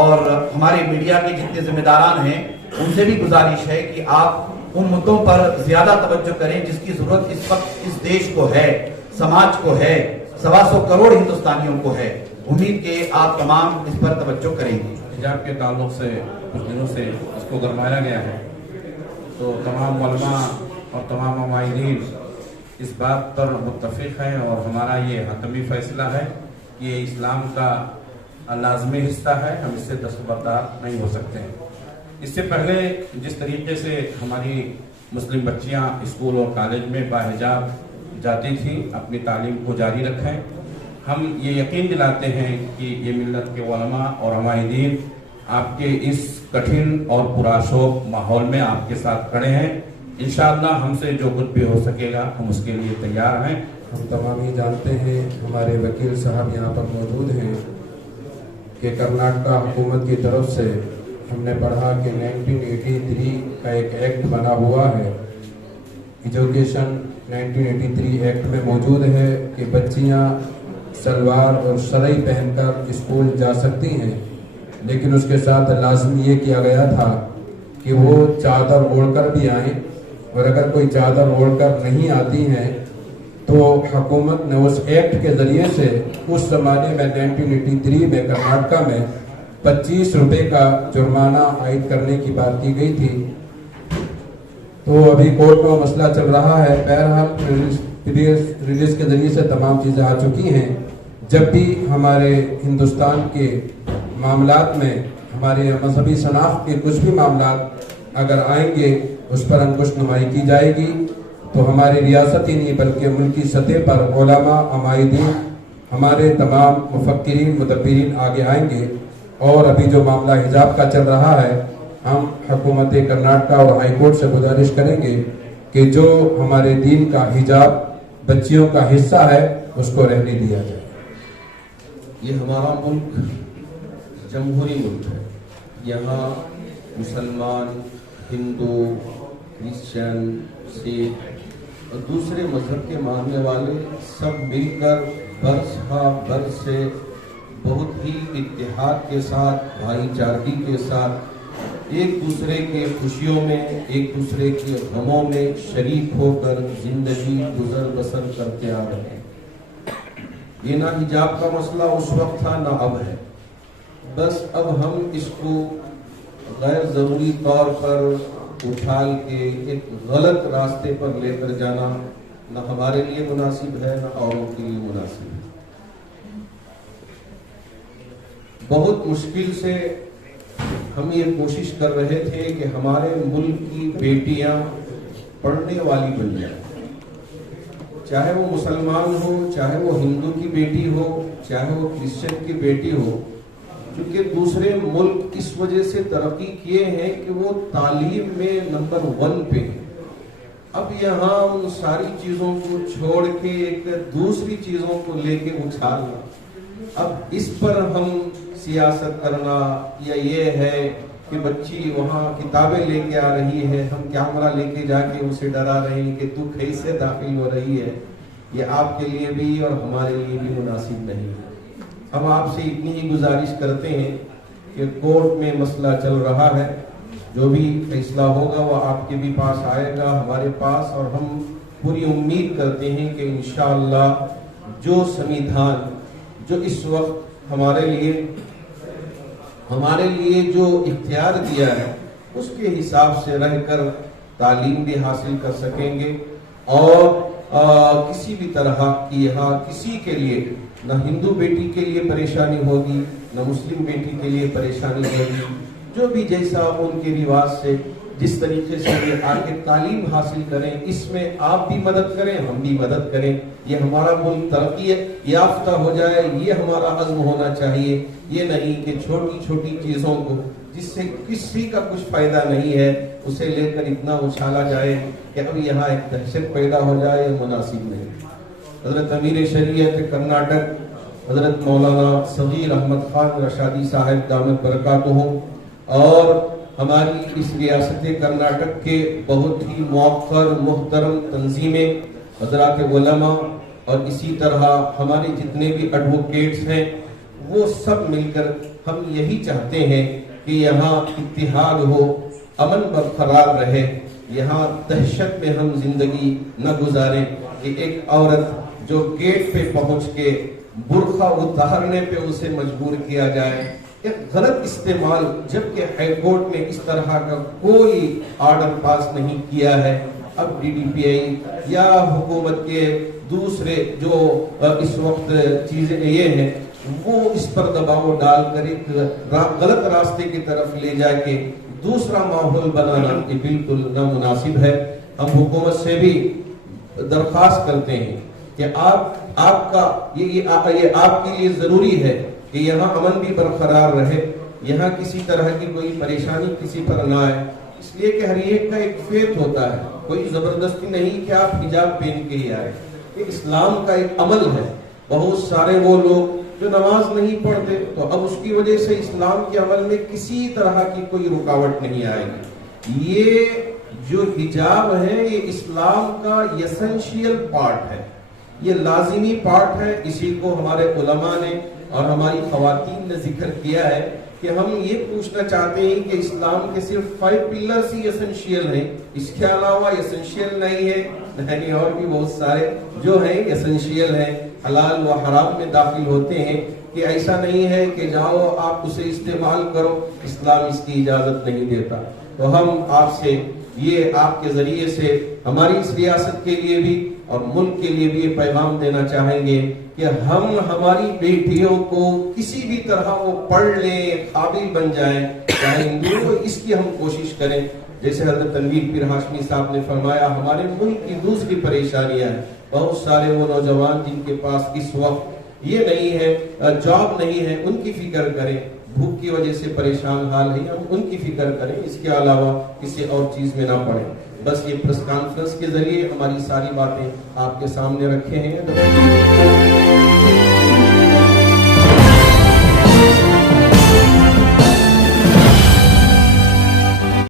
اور ہمارے میڈیا کے جتنے ذمہ داران ہیں ان سے بھی گزارش ہے کہ آپ ان مدوں پر زیادہ توجہ کریں جس کی ضرورت اس وقت اس دیش کو ہے، سماج کو ہے، 125 کروڑ ہندوستانیوں کو ہے۔ امید کہ آپ تمام اس پر توجہ کریں گے۔ حجاب کے تعلق سے کچھ دنوں سے اس کو گرمایا گیا ہے، تو تمام علماء اور تمام عمائدین اس بات پر متفق ہیں اور ہمارا یہ حتمی فیصلہ ہے کہ یہ اسلام کا لازمی حصہ ہے، ہم اس سے دستبردار نہیں ہو سکتے ہیں۔ اس سے پہلے جس طریقے سے ہماری مسلم بچیاں اسکول اور کالج میں باحجاب جاتی تھیں، اپنی تعلیم کو جاری رکھیں، ہم یہ یقین دلاتے ہیں کہ یہ ملت کے علماء اور عمائدین آپ کے اس کٹھن اور پرآشوب ماحول میں آپ کے ساتھ کھڑے ہیں۔ انشاءاللہ ہم سے جو کچھ بھی ہو سکے گا ہم اس کے لیے تیار ہیں۔ ہم تمام ہی جانتے ہیں، ہمارے وکیل صاحب یہاں پر موجود ہیں، کہ کرناٹکا حکومت کی طرف سے ہم نے پڑھا کہ 1983 کا ایک ایکٹ بنا ہوا ہے، ایجوکیشن 1983 ایکٹ میں موجود ہے کہ بچیاں سلوار اور شرعی پہن کر اسکول جا سکتی ہیں، لیکن اس کے ساتھ لازم یہ کیا گیا تھا کہ وہ چادر اوڑھ کر بھی آئیں، اور اگر کوئی چادر اوڑھ کر نہیں آتی ہیں تو حکومت نے اس ایکٹ کے ذریعے سے اس زمانے میں 1983 میں کرناٹکا میں 25 روپے کا جرمانہ عائد کرنے کی بات کی گئی تھی۔ تو ابھی کورٹ میں مسئلہ چل رہا ہے، بہرحال ریلیز کے ذریعے سے تمام چیزیں آ چکی ہیں۔ جب بھی ہمارے ہندوستان کے معاملات میں ہمارے مذہبی شناخت کے کچھ بھی معاملات اگر آئیں گے اس پر انکش نمائی کی جائے گی، تو ہمارے ریاستی نہیں بلکہ ملکی سطح پر علماء، عمائدین، ہمارے تمام مفکرین، مدبرین آگے آئیں گے۔ اور ابھی جو معاملہ حجاب کا چل رہا ہے، ہم حکومت کرناٹکا اور ہائی کورٹ سے گزارش کریں گے کہ جو ہمارے دین کا حجاب بچیوں کا حصہ ہے اس کو رہنے دیا جائے۔ یہ ہمارا ملک جمہوری ملک ہے، یہاں مسلمان، ہندو، کرسچن، سکھ اور دوسرے مذہب کے ماننے والے سب مل کر برس ہا برس سے بہت ہی اتحاد کے ساتھ، بھائی چارگی کے ساتھ ایک دوسرے کے خوشیوں میں، ایک دوسرے کے غموں میں شریک ہو کر زندگی گزر بسر کرتے آ رہے ہیں۔ یہ نہ حجاب کا مسئلہ اس وقت تھا نہ اب ہے، بس اب ہم اس کو غیر ضروری طور پر اٹھال کے ایک غلط راستے پر لے کر جانا نہ ہمارے لیے مناسب ہے نہ اوروں کے لیے مناسب ہے۔ بہت مشکل سے ہم یہ کوشش کر رہے تھے کہ ہمارے ملک کی بیٹیاں پڑھنے والی بن جائیں، چاہے وہ مسلمان ہو، چاہے وہ ہندو کی بیٹی ہو، چاہے وہ کرسچن کی بیٹی ہو، کیونکہ دوسرے ملک اس وجہ سے ترقی کیے ہیں کہ وہ تعلیم میں نمبر 1 پہ ہیں۔ اب یہاں ان ساری چیزوں کو چھوڑ کے ایک دوسری چیزوں کو لے کے اچھالنا، اب اس پر ہم سیاست کرنا، یا یہ ہے کہ بچی وہاں کتابیں لے کے آ رہی ہے، ہم کیمرہ لے کے جا کے اسے ڈرا رہے ہیں کہ تو کیسے داخل ہو رہی ہے، یہ آپ کے لیے بھی اور ہمارے لیے بھی مناسب نہیں ہے۔ ہم آپ سے اتنی ہی گزارش کرتے ہیں کہ کورٹ میں مسئلہ چل رہا ہے، جو بھی فیصلہ ہوگا وہ آپ کے بھی پاس آئے گا، ہمارے پاس، اور ہم پوری امید کرتے ہیں کہ انشاءاللہ جو سمویدھان جو اس وقت ہمارے لیے جو اختیار دیا ہے اس کے حساب سے رہ کر تعلیم بھی حاصل کر سکیں گے، اور کسی بھی طرح کی یہاں کسی کے لیے نہ ہندو بیٹی کے لیے پریشانی ہوگی نہ مسلم بیٹی کے لیے پریشانی ہوگی۔ جو بھی جیسا ان کے رواج سے جس طریقے سے یہ آگے تعلیم حاصل کریں، اس میں آپ بھی مدد کریں، ہم بھی مدد کریں، یہ ہمارا ملک ترقی یافتہ ہو جائے، یہ ہمارا عزم ہونا چاہیے۔ یہ نہیں کہ چھوٹی چھوٹی چیزوں کو جس سے کسی کا کچھ فائدہ نہیں ہے اسے لے کر اتنا اچھالا جائے کہ اب یہاں ایک دہشت پیدا ہو جائے، مناسب نہیں۔ حضرت امیر شریعت کرناٹک حضرت مولانا صغیر احمد خان رشادی صاحب دامت برکاتہ اور ہماری اس ریاست کرناٹک کے بہت ہی موقر محترم تنظیمیں، حضرات علماء اور اسی طرح ہمارے جتنے بھی ایڈوکیٹس ہیں وہ سب مل کر ہم یہی چاہتے ہیں کہ یہاں اتحاد ہو، امن برقرار رہے، یہاں دہشت میں ہم زندگی نہ گزاریں کہ ایک عورت جو گیٹ پہ پہنچ کے برقع اتارنے پہ اسے مجبور کیا جائے، ایک غلط استعمال، جبکہ ہائی کورٹ نے اس طرح کا کوئی آرڈر پاس نہیں کیا ہے۔ اب ڈی ڈی پی آئی یا حکومت کے دوسرے جو اس وقت چیزیں یہ ہیں، وہ اس پر دباؤ ڈال کر ایک غلط راستے کی طرف لے جا کے دوسرا ماحول بنانا یہ بالکل نامناسب ہے۔ ہم حکومت سے بھی درخواست کرتے ہیں کہ آپ کا یہ آپ کے لیے ضروری ہے کہ یہاں امن بھی برقرار رہے، یہاں کسی طرح کی کوئی پریشانی کسی پر نہ آئے، اس لیے کہ ہر ایک کا ایک فیت ہوتا ہے، کوئی زبردستی نہیں کہ آپ حجاب پہن کے ہی آئے۔ یہ اسلام کا ایک عمل ہے۔ بہت سارے وہ لوگ جو نماز نہیں پڑھتے، تو اب اس کی وجہ سے اسلام کے عمل میں کسی طرح کی کوئی رکاوٹ نہیں آئے گی۔ یہ جو حجاب ہے یہ اسلام کا ایسنشیل پارٹ ہے، یہ لازمی پارٹ ہے۔ اسی کو ہمارے علماء نے اور ہماری خواتین نے ذکر کیا ہے کہ ہم یہ پوچھنا چاہتے ہیں کہ اسلام کے صرف 5 پلرز ہی ایسنشیل ہیں، اس کے علاوہ ایسنشیل نہیں ہے؟ نہیں، اور بھی بہت سارے جو ہیں ایسنشیل ہیں، حلال و حرام میں داخل ہوتے ہیں، کہ ایسا نہیں ہے کہ جاؤ آپ اسے استعمال کرو، اسلام اس کی اجازت نہیں دیتا۔ تو ہم آپ سے یہ آپ کے ذریعے سے ہماری اس ریاست کے لیے بھی اور ملک کے لیے بھی یہ پیغام دینا چاہیں گے کہ ہم ہماری بیٹیوں کو کسی بھی طرح وہ پڑھ لیں، قابل بن جائیں، چاہے ہندو، اس کی ہم کوشش کریں۔ جیسے حضرت تنویر پیر ہاشمی صاحب نے فرمایا، ہمارے ملک کی دوسری پریشانیاں ہیں، بہت سارے وہ نوجوان جن کے پاس اس وقت یہ نہیں ہے، جاب نہیں ہے، ان کی فکر کریں، بھوک کی وجہ سے پریشان حال ہے، ہم ان کی فکر کریں، اس کے علاوہ کسی اور چیز میں نہ پڑیں۔ بس یہ پریس کانفرنس کے ذریعے ہماری ساری باتیں آپ کے سامنے رکھے ہیں۔